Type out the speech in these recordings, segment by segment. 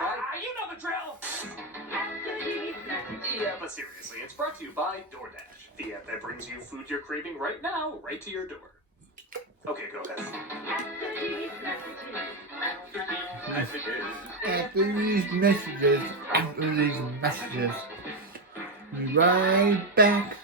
by... You know the drill! Yeah, but seriously, it's brought to you by DoorDash, the app that brings you food you're craving right now, right to your door. Okay, go ahead. After these messages, be right back.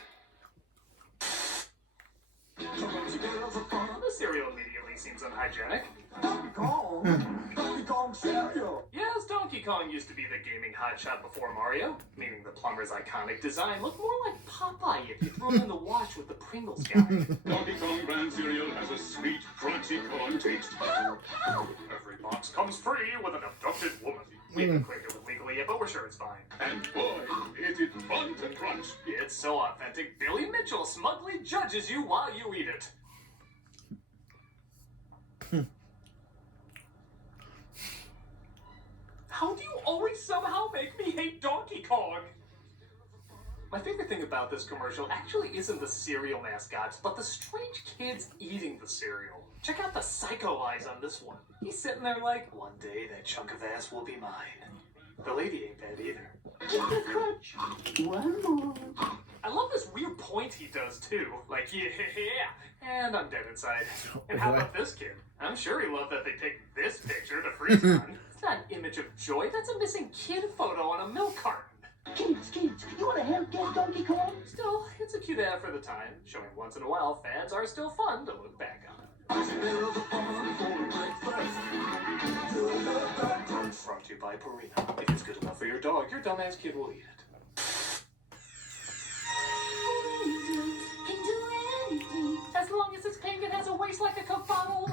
The cereal immediately seems unhygienic. Donkey Kong cereal. Yes, Donkey Kong used to be the gaming hotshot before Mario, meaning the plumber's iconic design looked more like Popeye if you threw him in the wash with the Pringles guy. Donkey Kong brand cereal has a sweet, crunchy corn taste. Every box comes free with an abducted woman. We haven't cleared it with legally yet, but we're sure it's fine. And boy, is it fun to crunch. It's so authentic, Billy Mitchell smugly judges you while you eat it. How do you always somehow make me hate Donkey Kong? My favorite thing about this commercial actually isn't the cereal mascots, but the strange kids eating the cereal. Check out the psycho eyes on this one. He's sitting there like, one day that chunk of ass will be mine. The lady ain't bad either. Just a crunch. One more. I love this weird point he does too. Like, yeah, and I'm dead inside. And how about this kid? I'm sure he loved that they picked this picture to freeze on. It's not an image of joy, that's a missing kid photo on a milk carton. Kids, you want to help get Donkey Kong? Still, it's a cute ad for the time, showing once in a while fads are still fun to look back on. Brought to you by Purina. If it's good enough for your dog, your dumbass kid will eat it. As long as it's pink and has a waist like a Coke bottle.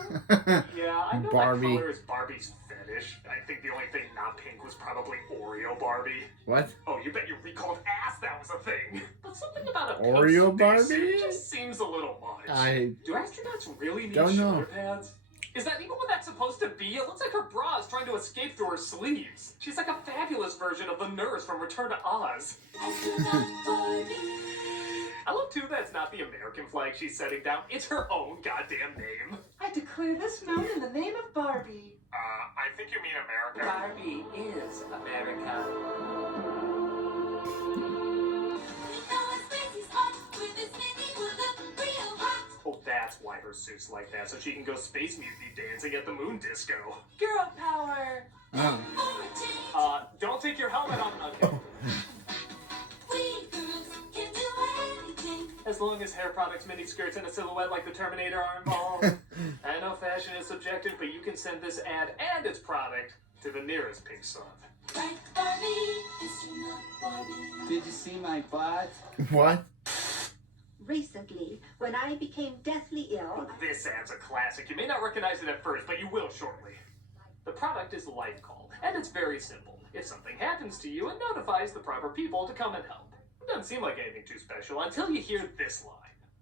Yeah, I know Barbie. that color is Barbie's fetish. I think the only thing not pink was probably Oreo Barbie. What? Oh, you bet you recalled ass that was a thing. But something about a Oreo Coke spacesuit Barbie? just seems a little much. I Do astronauts really need don't know. shoulder pads? Is that even what that's supposed to be? It looks like her bra is trying to escape through her sleeves. She's like a fabulous version of the nurse from Return to Oz. I love too that it's not the American flag she's setting down, it's her own goddamn name. I declare this moon in the name of Barbie. I think you mean America. Barbie is America. Oh, that's why her suit's like that, so she can go space mutiny dancing at the moon disco. Girl power. Don't take your helmet off. Okay. As long as hair products, mini skirts, and a silhouette like the Terminator are involved. I know fashion is subjective, but you can send this ad and its product to the nearest pink sun. Did you see my butt? what? Recently, when I became deathly ill, This ad's a classic. You may not recognize it at first, but you will shortly. The product is Life Call, and it's very simple. If something happens to you, it notifies the proper people to come and help. It doesn't seem like anything too special until you hear this line.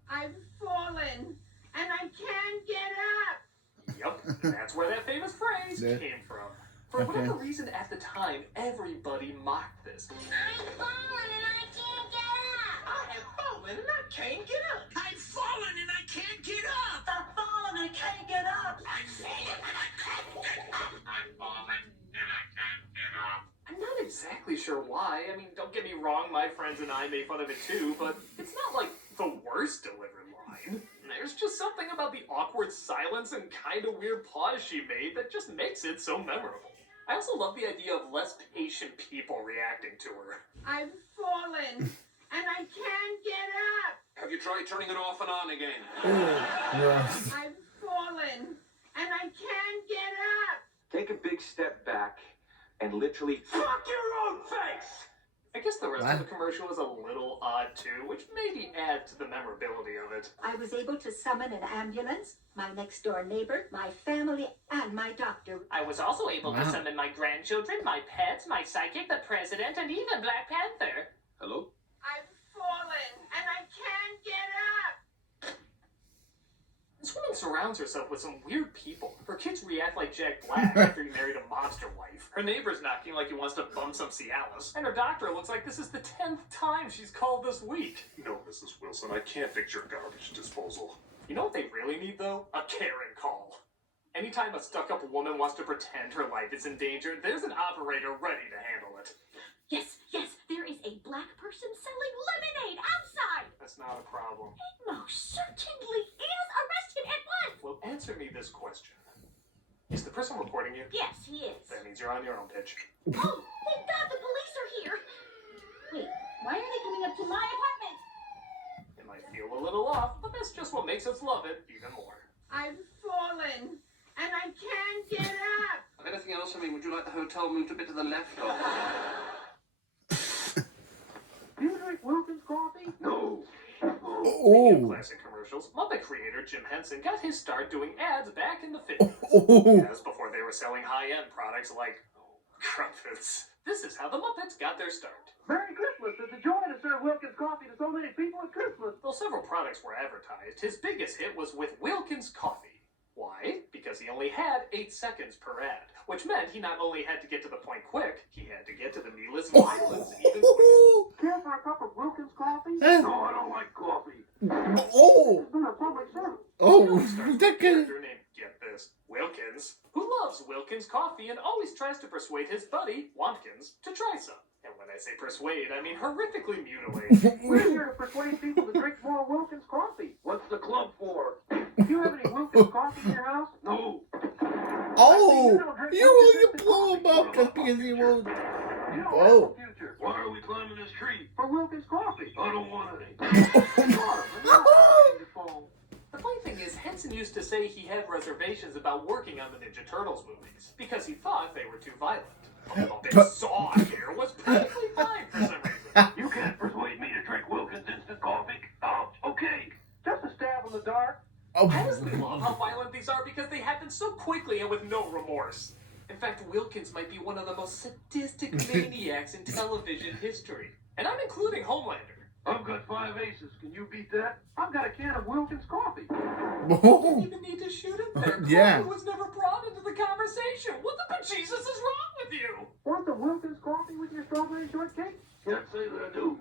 I've fallen and I can't get up. Yep, that's where that famous phrase Yeah. came from. For whatever reason at the time, everybody mocked this. I've fallen and I can't get up. I have fallen and I can't get up. I've fallen and I can't get up. I've fallen and I can't get up. I've fallen and I can't get up. I've fallen and I can't get up. I'm not exactly sure why. I mean, don't get me wrong, my friends and I made fun of it too, but it's not like the worst delivered line. There's just something about the awkward silence and kind of weird pause she made that just makes it so memorable. I also love the idea of less patient people reacting to her. I've fallen and I can't get up. Have you tried turning it off and on again? Yeah. I've fallen and I can't get up. Take a big step back and literally Fuck your own face! I guess the rest of What? the commercial is a little odd too, which maybe adds to the memorability of it. I was able to summon an ambulance, my next door neighbor, my family, and my doctor. I was also able to Wow. summon my grandchildren, my pets, my psychic, the president, and even Black Panther. Hello? I've fallen and I can't get up. This woman surrounds herself with some weird people. Her kids react like Jack Black after he married a monster wife. Her neighbor's knocking like he wants to bump some Cialis. And her doctor looks like this is the 10th time she's called this week. No, Mrs. Wilson, I can't fix your garbage disposal. You know what they really need, though? A Karen call. Anytime a stuck-up woman wants to pretend her life is in danger, there's an operator ready to handle it. Yes, there is a black person selling lemonade outside. That's not a problem. It most certainly is. Arrest him at once. Well, answer me this question. Is the person reporting you? Yes, he is. That means you're on your own, Pitch. Oh, thank God the police are here. Wait, why are they coming up to my apartment? It might feel a little off, but that's just what makes us love it even more. I've fallen, and I can't get up. Anything else? I mean, would you like the hotel moved a bit to the left? Or... Do you drink Wilkins coffee? No. Speaking of classic commercials, Muppet creator Jim Henson got his start doing ads back in the 50s. As before they were selling high-end products like crumpets. This is how the Muppets got their start. Merry Christmas. It's a joy to serve Wilkins coffee to so many people at Christmas. Though several products were advertised, his biggest hit was with Wilkins Coffee. Why? Because he only had 8 seconds per ad, which meant he not only had to get to the point quick, he had to get to the needless violence even quicker. Care for a cup of Wilkins coffee? No, I don't like coffee. It's been a public service. That could. Character named, get this, Wilkins, who loves Wilkins coffee and always tries to persuade his buddy, Wompkins, to try some. And when I say persuade, I mean horrifically mutilate. We're here to persuade people to drink more Wilkins coffee. What's the club for? Do you have any Wilkins coffee in your house? No. You blow him up just because he won't. You don't Oh. have a future. Why are we climbing this tree? For Wilkins coffee. I don't want any. The funny thing is, Henson used to say he had reservations about working on the Ninja Turtles movies because he thought they were too violent. Although Big Saw here was perfectly fine for some reason. You can't persuade me to drink Wilkins instant coffee. Oh, okay. Just a stab in the dark. I honestly love how violent these are because they happen so quickly and with no remorse. In fact, Wilkins might be one of the most sadistic maniacs in television history. And I'm including Homelander. I've got 5 aces. Can you beat that? I've got a can of Wilkins coffee. You didn't even need to shoot him there. Yeah. Coffee was never brought into the conversation. What the bejesus is wrong with you? Want the Wilkins coffee with your strawberry shortcake? Can't say that I do.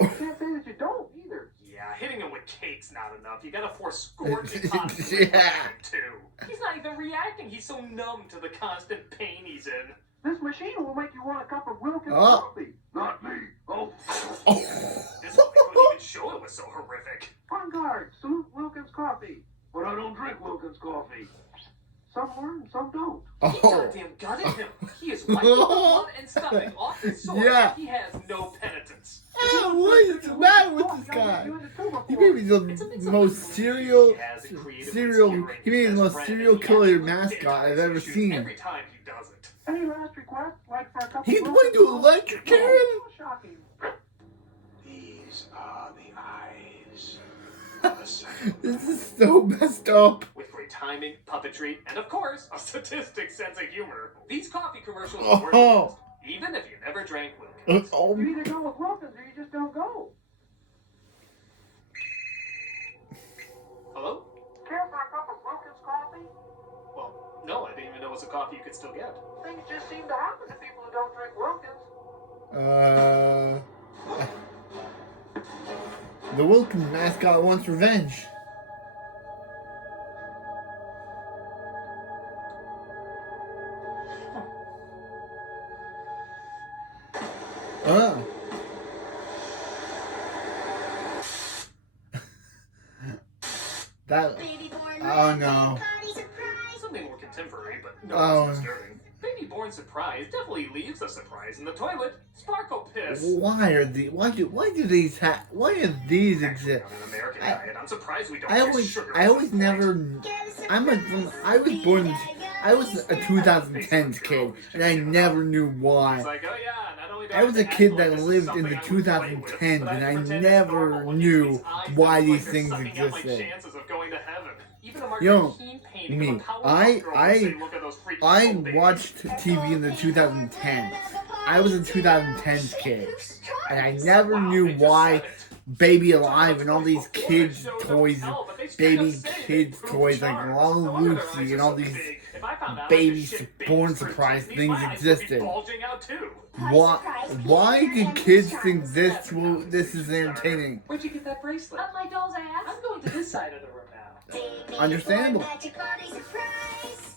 You can't say that you don't either. Yeah, hitting him with cake's not enough. You gotta force scorching hot Yeah. too. He's not even reacting. He's so numb to the constant pain he's in. This machine will make you want a cup of Wilkins Oh. coffee. Not me. Oh. This one they couldn't even show it was so horrific. On guard, salute Wilkins coffee. But I don't drink Wilkins coffee. Some learn and some don't. He goddamn gutted him. He is wiping the blood and stuffing off his sword. Yeah. He has no penitence. What is the matter with this guy? He made me the most serial. He made me the most serial killer mascot I've ever seen. Every time he does it. Any last request? Like for a cup He's of going to electrocute him. Shocking. These are the eyes of a second. This is so messed up. With great timing, puppetry, and of course, a sadistic sense of humor, these coffee commercials Oh. are worth the cost, even if you never drank Wilkins. You either go with Wilkins or you just don't go. Hello? Care for a cup of Wilkins coffee? Well, no, I didn't even know it was a coffee you could still get. Things just seem to happen to people who don't drink Wilkins. The Wilkins mascot wants revenge. Oh. That. Oh no. Something more contemporary, but no Oh. less disturbing. Baby born surprise definitely leaves a surprise in the toilet. Sparkle piss. Why are these? Why do these why do these exist? On an American diet, I'm surprised we don't I get always sugar. never. I was a 2010s kid, and I never knew It's why. like, oh yeah, not only do I was a have to kid act that like this is lived in something the I would play with, 2010s, but I and I pretend it's never normal when knew these eyes why look like these they're things sucking out my existed. chances of going to heaven. Even a Mark Yo, Keen painting me, of a Powerpuff Girl would say, "Look at those freaking I little babies." watched TV in the 2010s. I was a 2010s kid, and I never knew why Baby Alive and all these kids toys, baby kids toys like Lala Lucy and all these baby born surprise things existed. Why did kids think this is entertaining? Where'd you get that bracelet? Up my doll's ass. I'm going to this side of the room now. Understandable. Magic body surprise.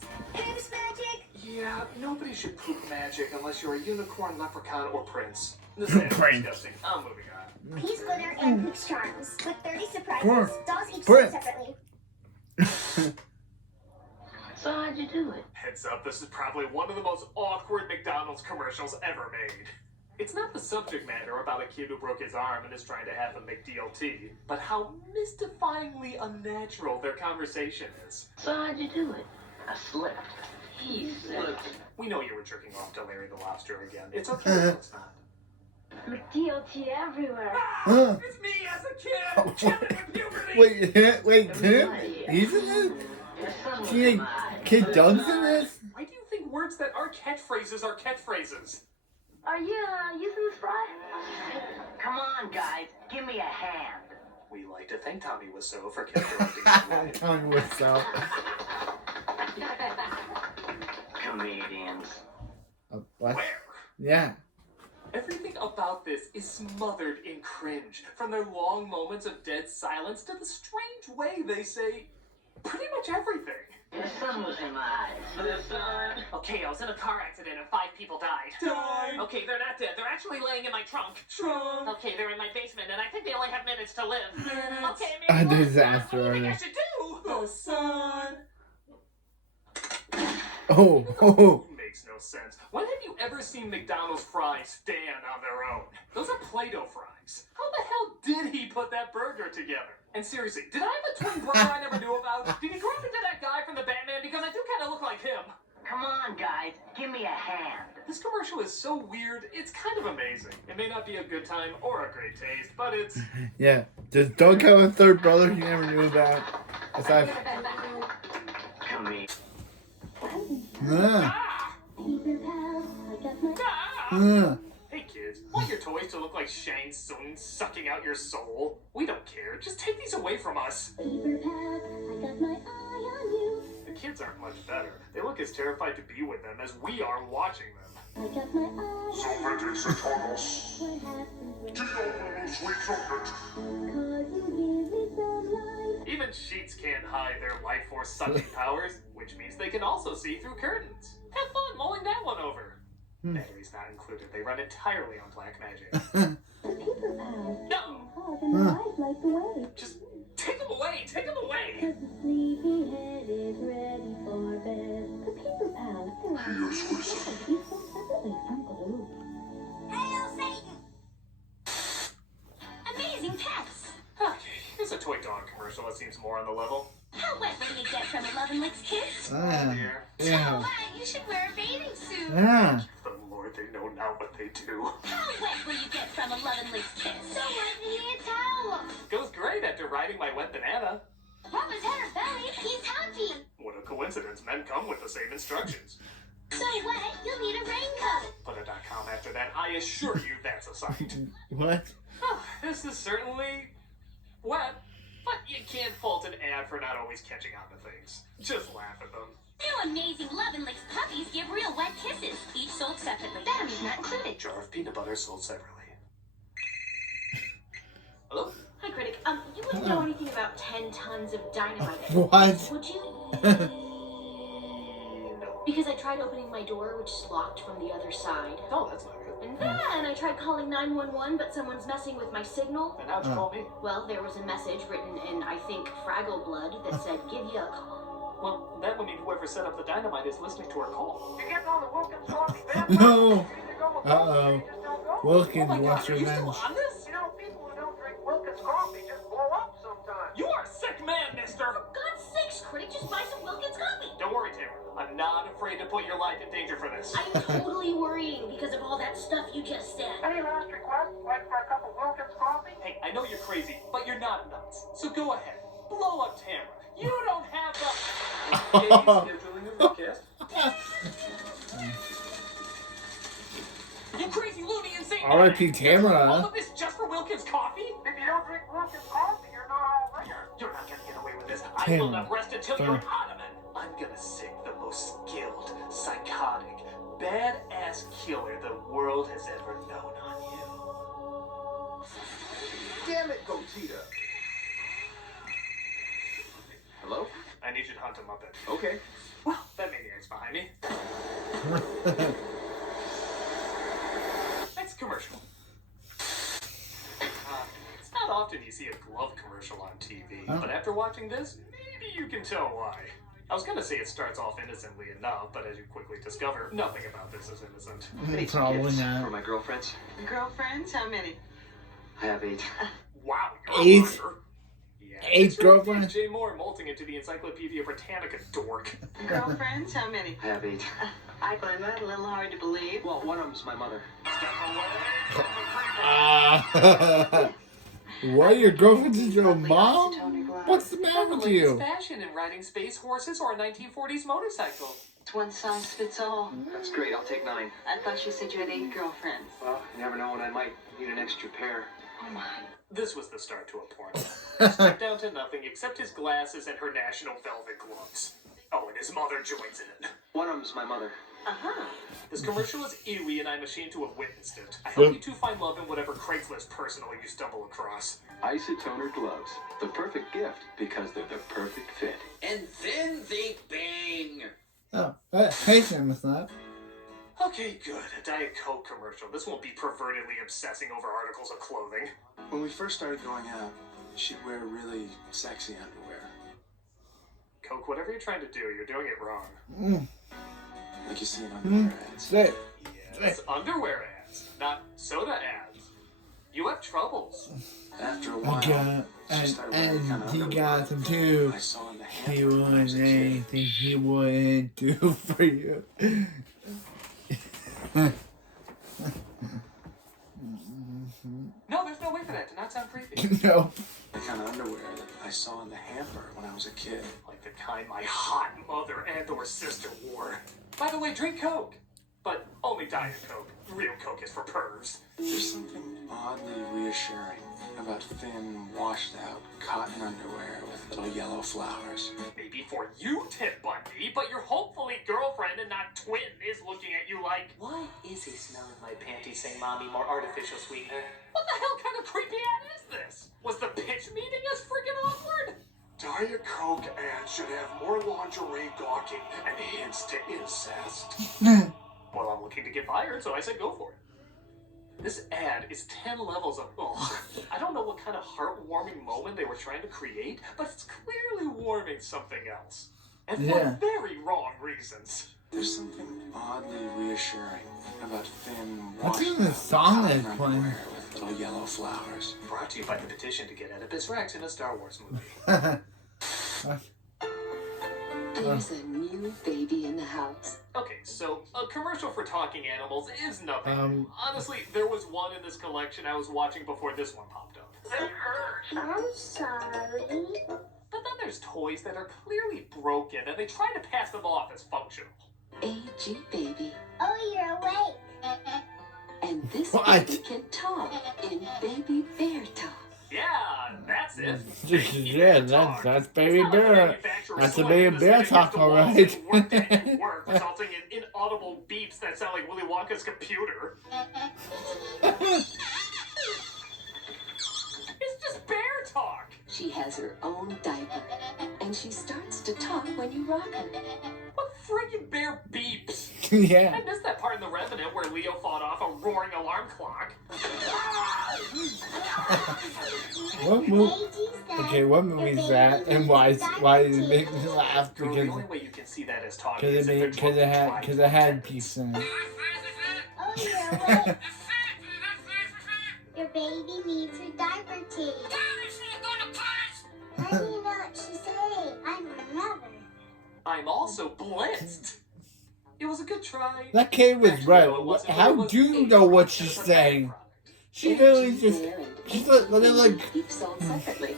Poops magic? Yeah, nobody should poop magic unless you're a unicorn, leprechaun, or prince. This is Prince. disgusting. I'm moving on. Peas glitter and Poops charms. With 30 surprises. Prince. Dolls each Prince. sold separately. So how'd you do it? Heads up, this is probably one of the most awkward McDonald's commercials ever made. It's not the subject matter about a kid who broke his arm and is trying to have a McDLT, but how mystifyingly unnatural their conversation is. So how'd you do it? I slept. He slept. We know you were jerking off to Larry the Lobster again. It's okay if it's not. McDLT everywhere. Huh. It's me as a kid! Chilling with puberty! Wait, Tim? He's in this? Teenage Kid Doug's in this? Why do you think words that are catchphrases are catchphrases? Are you using the fry? Come on, guys. Give me a hand. We like to thank Tommy Wiseau for characterizing that. Tongue whips out. Comedians. What? Where? Yeah. Everything about this is smothered in cringe. From their long moments of dead silence to the strange way they say pretty much everything. The sun was in my eyes. The sun. Okay, I was in a car accident and 5 people died. Died. Okay, they're not dead. They're actually laying in my trunk. Trunk. Okay, they're in my basement and I think they only have minutes to live. Minutes. Okay, maybe A what disaster. do you think I should do? The sun. Oh. Makes no sense. When have you ever seen McDonald's fries stand on their own? Those are Play-Doh fries. How the hell did he put that burger together? And seriously, did I have a twin brother I never knew about? Did he grow up into that guy from the Batman? Because I do kind of look like him. Come on, guys. Give me a hand. This commercial is so weird, it's kind of amazing. It may not be a good time or a great taste, but it's... Yeah. Does Doug have a third brother you never knew about? Aside Come here. Ah! Paper pals, I got my Ah! Hey kids, want your toys to look like Shang Tsung sucking out your soul? We don't care, just take these away from us. paper pals, I got my eye on you. The kids aren't much better. They look as terrified to be with them as we are watching them. I got my eye on Socrates and Thomas. what happens To your little sweet chocolate. cause you give me some light. Even sheets can't hide their life force sucking powers, which means they can also see through curtains. Have fun mulling that one over. Batteries not included. They run entirely on black magic. The paper pals, No! hard and the light like the way. Just take them away! Take them away! Cause the sleepy head is ready for bed. The paper pals, Here's Wilson. you sold separately from glue. Hail Satan! Amazing pets! Okay, here's a toy dog commercial that seems more on the level. How wet will you get from 11 Licks Kiss? Dear. Yeah. Why, you should wear a bathing suit. Yeah. The Lord, they know not what they do. How wet will you get from 11 Licks Kiss? So wet you need a towel. Goes great after riding my wet banana. Papa's had her belly. He's happy. What a coincidence, men come with the same instructions. So wet, you'll need a raincoat. Put a .com after that, I assure you that's a sight. What? This is certainly wet, but you can't fault an ad for not always catching on to things. Just laugh at them. New amazing 11 Licks puppies give real wet kisses. Each sold separately. Batteries not included. Jar of peanut butter sold separately. Hello? Hi, Critic. You wouldn't know anything about 10 tons of dynamite, What? would you? No. Because I tried opening my door, which is locked from the other side. Oh, that's not good. And then I tried calling 911, but someone's messing with my signal. And how'd you call me? Well, there was a message written in, I think, Fraggle Blood that said, give you a call. Well, that would mean whoever set up the dynamite is listening to our call. You getting on the Wilkins coffee, man? No. Uh-oh. Uh-oh. Wilkins Oh my wants God, are you still revenge. on this? You know, people who don't drink Wilkins coffee just blow up sometimes. You are a sick man, mister! For God's sakes, Critic, just buy some Wilkins coffee. Don't worry, Taylor. I'm not afraid to put your life in danger for this. I'm totally worrying because of all that stuff you just said. Any last requests? Like for a cup of Wilkins coffee? Hey, I know you're crazy, but you're not nuts. So go ahead. Blow up Tamara. You don't have the... Okay, scheduling a recast. You crazy, loony, insane... R.I.P. All Tamara. of this just for Wilkins coffee? If you don't drink Wilkins coffee, you're not all there. You're not gonna get away with this. I will not rest until you're Sorry. ottoman. I'm gonna sing the most skilled, psychotic, badass killer the world has ever known on you. Damn it, Gogeta. Hello? I need you to hunt him up. Okay. Well, that maniac's behind me. Next commercial. It's not often you see a glove commercial on TV, but after watching this, maybe you can tell why. I was gonna say it starts off innocently enough, but as you quickly discover, nothing about this is innocent. I need some Probably gifts not. for my girlfriends. Girlfriends? How many? I have 8. Wow, Eight? you're a runner. Yeah, 8 it's really girlfriends? Jay Moore molting into the Encyclopedia Britannica dork. Girlfriends? How many? I have 8. I find that a little hard to believe. Well, one of them's my mother. What? Your girlfriend's is your mom? What's the matter with you? Fashion in riding space horses or a 1940s motorcycle. It's one size fits all. That's great. I'll take 9. I thought you said you had 8 girlfriends. Well, you never know when I might need an extra pair. Oh my. This was the start to a porno. Stripped down to nothing except his glasses and her national velvet gloves. Oh, and his mother joins in. One of them's my mother. Uh-huh. This commercial is eerie and I'm ashamed to have witnessed it. I hope you two find love in whatever Craigslist personal you stumble across. Isotoner gloves. The perfect gift because they're the perfect fit. And then they bang. Oh, hey, Sam, Snap. Okay, good. A Diet Coke commercial. This won't be pervertedly obsessing over articles of clothing. When we first started going out, she'd wear really sexy underwear. Coke, whatever you're trying to do, you're doing it wrong. Like you see in underwear ads. Say, Yes, underwear ads, not soda ads. You have troubles. After a I while, got, she started wearing the kind and of he underwear got some too. I saw in the He hamper when I was wasn't a kid. anything he wouldn't do for you. No, there's no way for that to not sound creepy. No. The kind of underwear that I saw in the hamper when I was a kid. Like the kind my hot mother and or sister wore. By the way, drink Coke. But only Diet Coke. Real Coke is for pervs. There's something oddly reassuring about thin, washed-out cotton underwear with little yellow flowers. Maybe for you, Ted Bundy, but your hopefully girlfriend and not twin is looking at you like, why is he smelling my panties saying, Mommy, more artificial sweetener? What the hell kind of creepy ad is this? Was the pitch meeting as freaking awkward? Diet Coke ads should have more lingerie gawking and hints to incest. Well, I'm looking to get fired, so I said go for it. This ad is 10 levels of ugh. I don't know what kind of heartwarming moment they were trying to create, but it's clearly warming something else. And for Yeah. very wrong reasons. There's something oddly reassuring about thin, What's in washed-out this song cotton that's playing? underwear with little yellow flowers. Brought to you by the petition to get Oedipus Rex in a Star Wars movie. There's a new baby in the house. Okay, so a commercial for talking animals is nothing. Honestly, there was one in this collection I was watching before this one popped up. It hurts. I'm sorry. But then there's toys that are clearly broken and they try to pass them off as functional. AG baby. Oh, you're awake. And this What? baby can talk in baby bear talk. Yeah, that's it. Yeah, that's baby bear. That's a baby bear talk, all right. Work, resulting in inaudible beeps that sound like Willy Wonka's computer. It's just bear talk. She has her own diaper, and she starts to talk when you rock her. What friggin' bear beeps? Yeah. I missed that part in The Revenant where Leo fought off a roaring alarm clock. What movie? Okay, what movie is that? And why does it make me laugh? Girl, Because the only way you can see that as talking is because it had peace in it. Oh, you're awake. Your baby needs her diaper change. How do you know what she's saying? I'm her mother. I'm also blitzed. It was a good try. That kid was Actually, right. no, it wasn't. It How was do you a know what product. she's It was a saying? byproduct. She literally just. She's like. Each sold separately.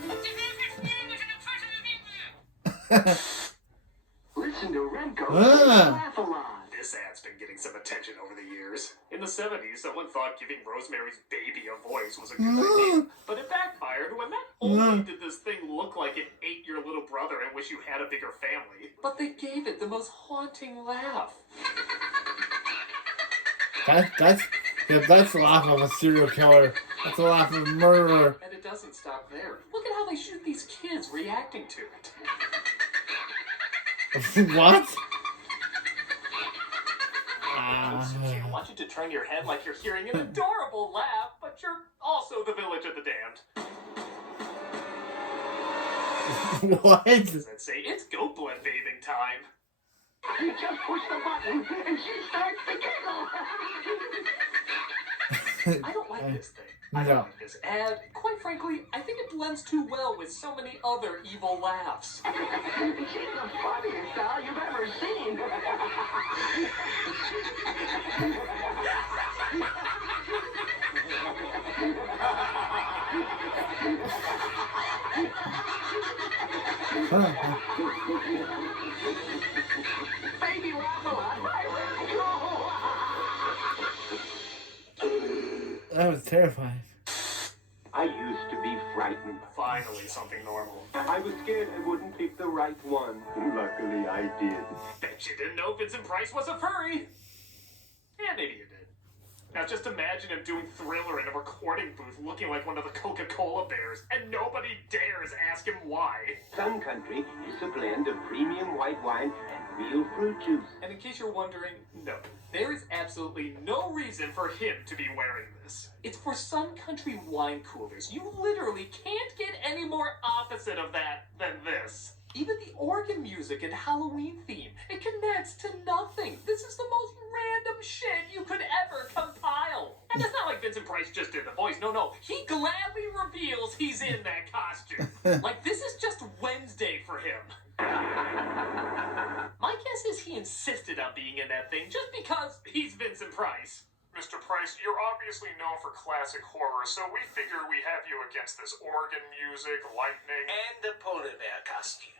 Listen to Renko. Ah. Laugh a lot. This ad's been getting some attention over the years. In the 70s, someone thought giving Rosemary's Baby a voice was a good idea. But it backfired when not only did this thing look like it ate your little brother and wish you had a bigger family, but they gave it the most haunting laugh. That's the laugh of a serial killer. That's the laugh of a murderer. And it doesn't stop there. Look at how they shoot these kids reacting to it. What? I want you to turn your head like you're hearing an adorable laugh, but you're also the village of the damned. What? Does that say it's goat blood bathing time? You just push the button and she starts to giggle. I don't like this thing. I No. don't like this ad. Quite frankly, I think it blends too well with so many other evil laughs. She's the funniest doll you've ever seen. Baby laugh a lot. That was terrifying. I used to be frightened. Finally, something normal. I was scared I wouldn't pick the right one. Luckily, I did. Bet you didn't know Vincent Price was a furry. Yeah, maybe you did. Now just imagine him doing Thriller in a recording booth looking like one of the Coca-Cola bears, and nobody dares ask him why. Sun Country is a blend of premium white wine and real fruit juice. And in case you're wondering, no. There is absolutely no reason for him to be wearing this. It's for Sun Country wine coolers. You literally can't get any more opposite of that than this. Even the organ music and Halloween theme, it connects to nothing. This is the most random shit you could ever compile. And it's not like Vincent Price just did the voice. No. He gladly reveals he's in that costume. Like, this is just Wednesday for him. My guess is he insisted on being in that thing just because he's Vincent Price. Mr. Price, you're obviously known for classic horror, so we figure we have you against this organ music, lightning... And the polar bear costume.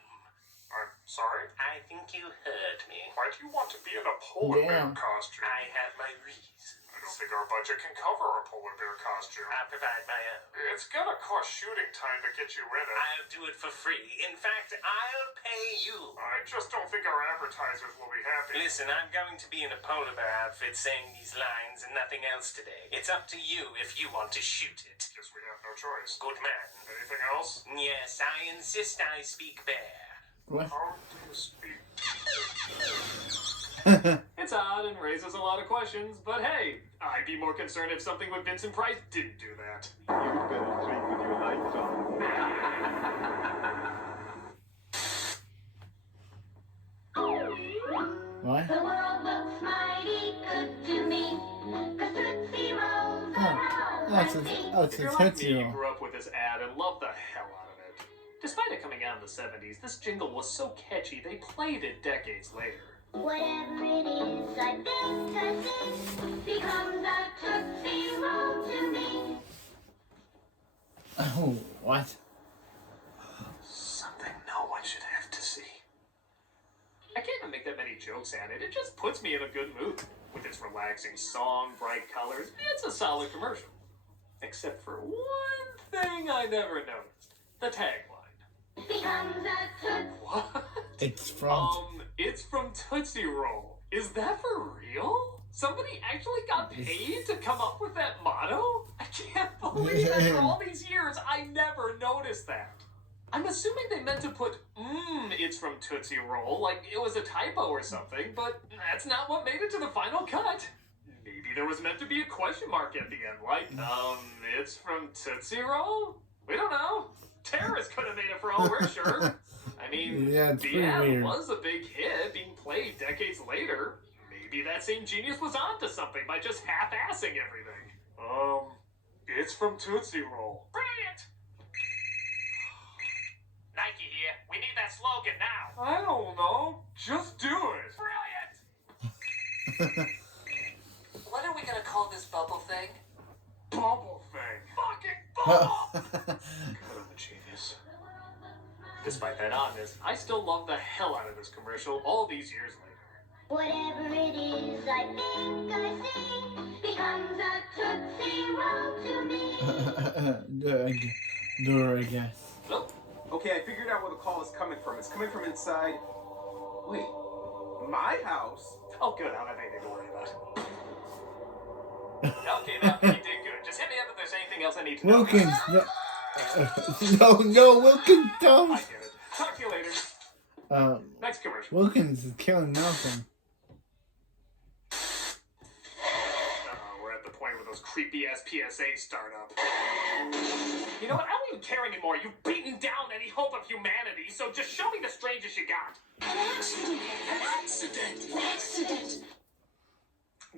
I'm sorry? I think you heard me. Why do you want to be in a polar bear costume? I have my reasons. I don't think our budget can cover a polar bear costume. I'll provide my own. It's gonna cost shooting time to get you in it. I'll do it for free. In fact, I'll pay you. I just don't think our advertisers will be happy. Listen, I'm going to be in a polar bear outfit saying these lines and nothing else today. It's up to you if you want to shoot it. Guess we have no choice. Good man. Anything else? Yes, I insist I speak bear. What? How do you speak? It's odd and raises a lot of questions, but hey, I'd be more concerned if something with Vincent Price didn't do that. You'd better sleep with your lights on. What? The world looks mighty good to me. 'Cause Tootsie Rolls are all It's a If you're like me, Tootsie you Roll. grew up with this ad and loved the hell out of it. Despite it coming out in the 70s, this jingle was so catchy they played it decades later. Whatever it is, I think becomes a Tootsie Roll to me. Oh, what? Something no one should have to see. I can't even make that many jokes at it. It just puts me in a good mood. With its relaxing song, bright colors, it's a solid commercial. Except for one thing I never noticed. The tagline. Becomes a Tootsie. What? It's from It's from Tootsie Roll. Is that for real? Somebody actually got paid to come up with that motto? I can't believe after all these years I never noticed that. I'm assuming they meant to put, it's from Tootsie Roll, like it was a typo or something, but that's not what made it to the final cut. Maybe there was meant to be a question mark at the end, like, it's from Tootsie Roll? We don't know. Terrorists could have made it for all we're sure. I mean, Yeah, it's the pretty ad weird. was a big hit, being played decades later. Maybe that same genius was onto something by just half-assing everything. It's from Tootsie Roll. Brilliant! Nike here. We need that slogan now. I don't know. Just do it. Brilliant! What are we gonna call this bubble thing? Bubble thing. Fucking bubble! God, I'm a genius. Despite that oddness, I still love the hell out of this commercial all these years later. Whatever it is, I think I see becomes a Tootsie Roll to me. Door, I guess. Nope. Okay, I figured out where the call is coming from. It's coming from inside. Wait, my house? Oh, good. I don't have anything to worry about. Okay, now you did good. Just hit me up if there's anything else I need to know. Wilkins, no, Wilkins, I don't. get it. Talk to you later. Next commercial. Wilkins is killing Malcolm. We're at the point where those creepy-ass PSAs start up. You know what? I don't even care anymore. You've beaten down any hope of humanity, so just show me the strangest you got. An accident! An accident! An accident!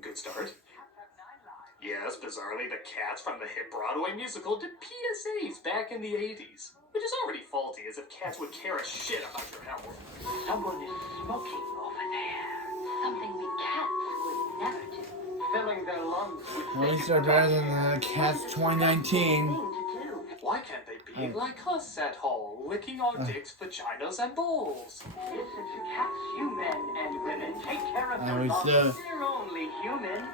Good start. Yes, bizarrely, the cats from the hit Broadway musical did PSAs back in the 80s. Which is already faulty, as if cats would care a shit about your health. Someone is smoking over there. Something we cats would never do. Filling their lungs with At least they're better than Cats 2019. Why can't they be like us at home, licking our dicks, vaginas, and balls? Listen to cats, you men and women. Take care of I their was, lungs. They're only human.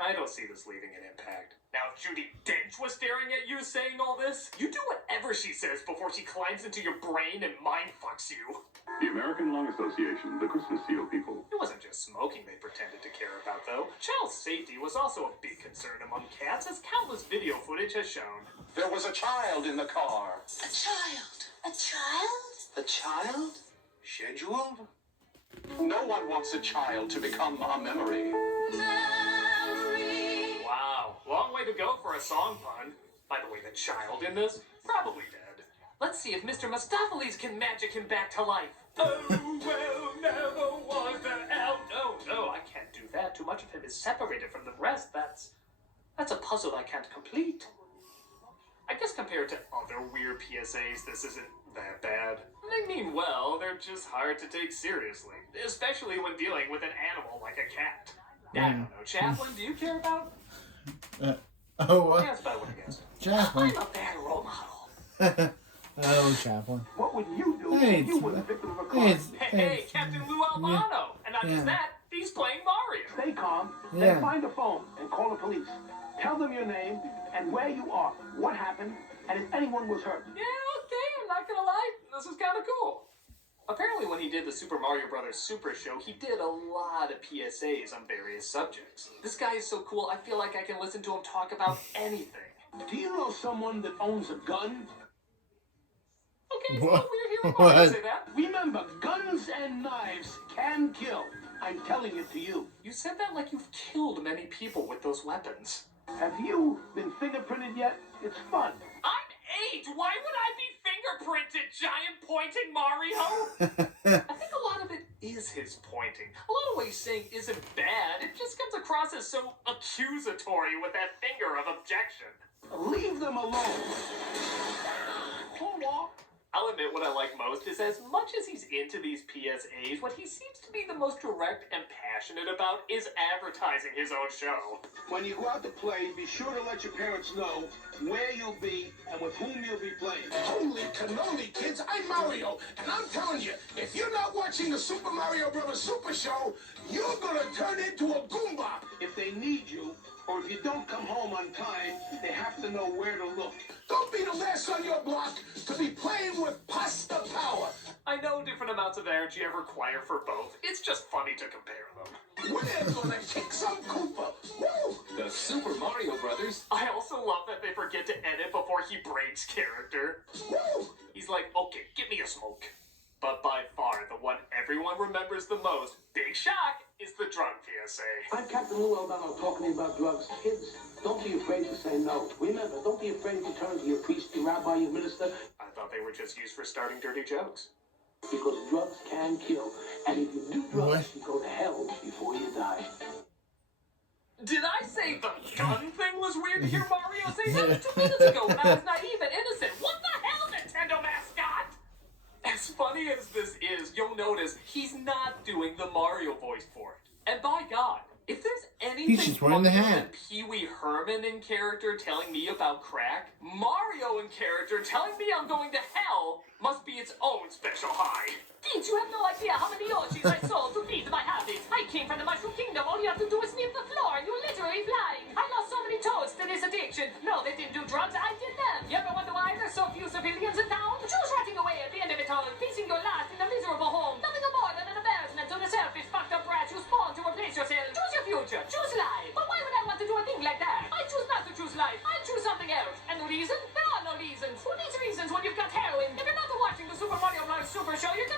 I don't see this leaving an impact. Now, if Judi Dench was staring at you saying all this, you do whatever she says before she climbs into your brain and mind fucks you. The American Lung Association, the Christmas seal people. It wasn't just smoking they pretended to care about, though. Child safety was also a big concern among cats, as countless video footage has shown. There was a child in the car. A child! A child? A child? Scheduled? No one wants a child to become a memory. Wow, long way to go for a song pun. By the way, the child in this, probably dead. Let's see if Mr. Mustopheles can magic him back to life. Oh, well, never was there out. No, I can't do that. Too much of him is separated from the rest. That's a puzzle I can't complete. I guess compared to other weird PSAs, this isn't that bad. They mean well, they're just hard to take seriously. Especially when dealing with an animal like a cat. I don't know. Chaplin, do you care about? What? That's about what I guess. Chaplin. I'm a bad role model. Oh, Chaplin. What would you do Hey, if you were the victim of a crime? Hey, Captain Lou Albano. And not just that, he's playing Mario. Stay calm. Yeah. Then find a phone and call the police. Tell them your name and where you are, what happened, and if anyone was hurt. Yeah, okay, I'm not gonna lie. This is kind of cool. Apparently when he did the Super Mario Brothers Super Show, he did a lot of PSAs on various subjects. This guy is so cool, I feel like I can listen to him talk about anything. Do you know someone that owns a gun? Okay, it's a little weird hearing What? Mario say that. Remember, guns and knives can kill. I'm telling it to you. You said that like you've killed many people with those weapons. Have you been fingerprinted yet? It's fun. I'm 8! Why would I be fingerprinted, giant pointing Mario? I think a lot of it is his pointing. A lot of what he's saying isn't bad. It just comes across as so accusatory with that finger of objection. Leave them alone. I'll admit what I like most is as much as he's into these PSAs, what he seems to be the most direct and passionate about is advertising his own show. When you go out to play, be sure to let your parents know where you'll be and with whom you'll be playing. Holy cannoli, kids, I'm Mario, and I'm telling you, if you're not watching the Super Mario Brothers Super Show, you're gonna turn into a Goomba. If they need you, or if you don't come home on time, they have to know where to look. Don't be the last on your block to be playing with pasta power. I know different amounts of energy are required for both. It's just funny to compare them. We're gonna kick some Koopa. Woo! The Super Mario Brothers. I also love that they forget to edit before he breaks character. Woo! He's like, okay, give me a smoke. But by far, the one everyone remembers the most, big shock, is the drug PSA. I'm Captain Lou Albano talking to you about drugs. Kids, don't be afraid to say no. Remember, don't be afraid to turn to your priest, your rabbi, your minister. I thought they were just used for starting dirty jokes. Because drugs can kill. And if you do drugs, you go to hell before you die. Did I say the gun thing was weird to hear Mario say that 2 minutes ago when I was naive and innocent? What the hell, Nintendo mascot? As funny as this is, you'll notice he's not doing the Mario voice for it. And by God, if there's anything He's just wearing the funnier hat. than Pee-wee Herman in character telling me about crack, Mario in character telling me I'm going to hell must be its own special high. Kids, you have no idea how many Yoshis I sold to feed my habits. I came from the Mushroom Kingdom. All you have to do is sniff the floor and you're literally flying. I lost so many toes to this addiction. No, they didn't do drugs. I did them. You ever wonder why there's so few civilians in town? Choose rotting away at the end of it all, facing your last in a miserable home. Nothing more than an embarrassment to the selfish, fucked up brats you spawn to replace yourself. Choose your future. Choose life. But why would I want to do a thing like that? I choose not to choose life. I choose something else. And the reason? There are no reasons. Who needs reasons when you've got heroin? If you're not watching the Super Mario Bros. Super Show, you're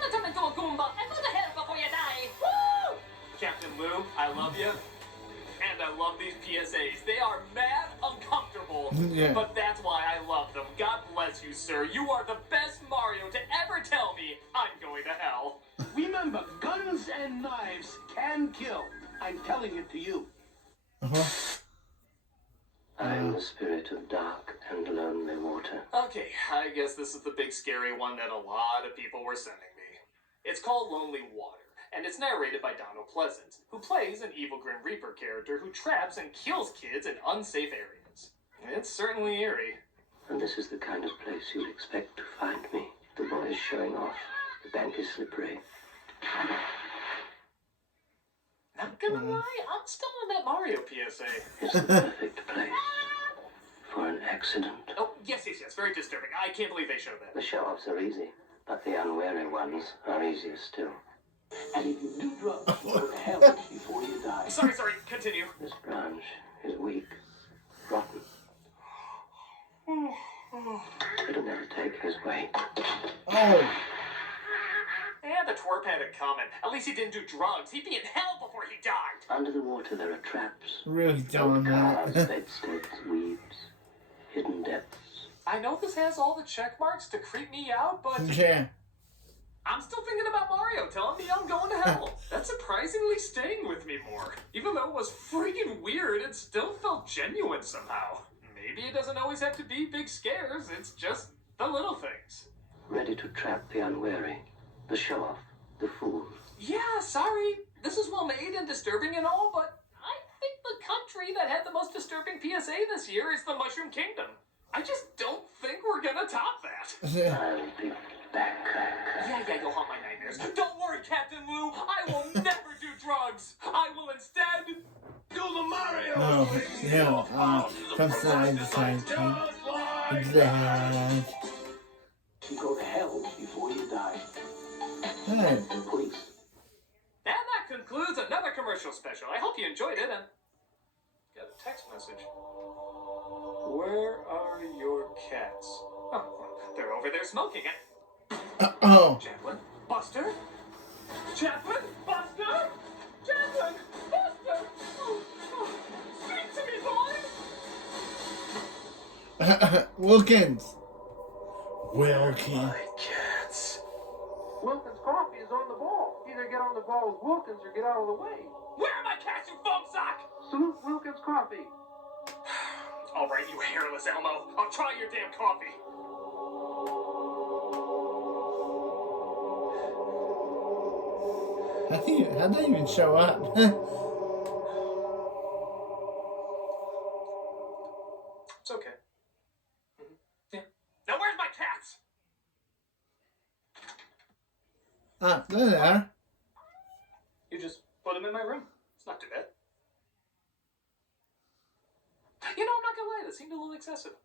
these PSAs. They are mad uncomfortable. Yeah. But that's why I love them. God bless you, sir. You are the best Mario to ever tell me I'm going to hell. Remember, guns and knives can kill. I'm telling it to you. I'm the spirit of dark and lonely water. Okay, I guess this is the big scary one that a lot of people were sending me. It's called Lonely Water, and it's narrated by Donald Pleasant, who plays an evil Grim Reaper character who traps and kills kids in unsafe areas. It's certainly eerie. And this is the kind of place you'd expect to find me. The boy is showing off. The bank is slippery. Not gonna lie, I'm still on that Mario PSA. It's the perfect place for an accident. Oh, yes, very disturbing. I can't believe they showed that. The show-offs are easy, but the unwary ones are easier still. And if you do drugs, you go to hell before you die. Sorry, continue. This branch is weak, rotten. It'll never take his weight. Oh. Yeah, the twerp had it coming. At least he didn't do drugs. He'd be in hell before he died. Under the water there are traps. Really dumb. Carves, bedsteads, weaves, hidden depths. I know this has all the check marks to creep me out, but Yeah. I'm still thinking about Mario telling me I'm going to hell. That's surprisingly staying with me more. Even though it was freaking weird, it still felt genuine somehow. Maybe it doesn't always have to be big scares, it's just the little things. Ready to trap the unwary, the show-off, the fool. Yeah, sorry. This is well made and disturbing and all, but I think the country that had the most disturbing PSA this year is the Mushroom Kingdom. I just don't think we're gonna top that. I'll be back. Yeah, you'll haunt my nightmares. Don't worry, Captain Lou. I will never do drugs. I will instead do the Mario. Oh, yeah. From side to side. Exactly. You go to hell before you die. Hey. Please. And that concludes another commercial special. I hope you enjoyed it and got a text message. Where are your cats? Oh, they're over there smoking it. Oh. Chaplain? Buster? Chaplain? Buster? Chaplain? Buster? Oh, speak to me, boy! Wilkins. Wilkins. My cats. Wilkins coffee is on the ball. Either get on the ball with Wilkins or get out of the way. Where are my cats, you foam sock? Salute Wilkins coffee. All right, you hairless Elmo. I'll try your damn coffee. How'd they even show up? It's okay. Yeah. Now where's my cats? There they are. You just put them in my room. It's not too bad. You know, I'm not gonna lie, that seemed a little excessive.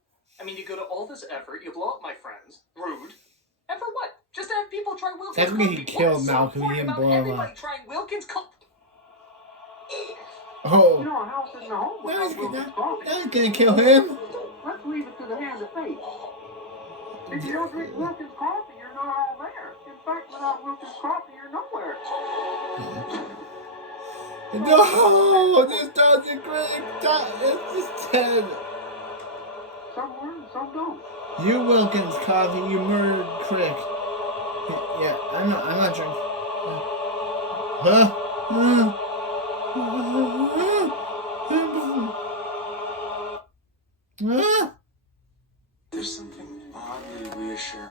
I mean, you go to all this effort, you blow up my friends, rude, and for what? Just to have people try Wilkins Technically, he coffee. killed What's so Malcolm. He important didn't about blow him everybody up. trying Wilkins coffee? Oh. You know, a house isn't a home without Wilkins coffee. That's gonna kill him. Let's leave it to the hand of fate. If you don't drink Wilkins coffee, you're not all there. In fact, without Wilkins coffee, you're nowhere. No, this doesn't great. It's just dead. Some learn, some don't. You Wilkins coffee, you murdered critic. Yeah, I'm not drinking. There's something oddly reassuring.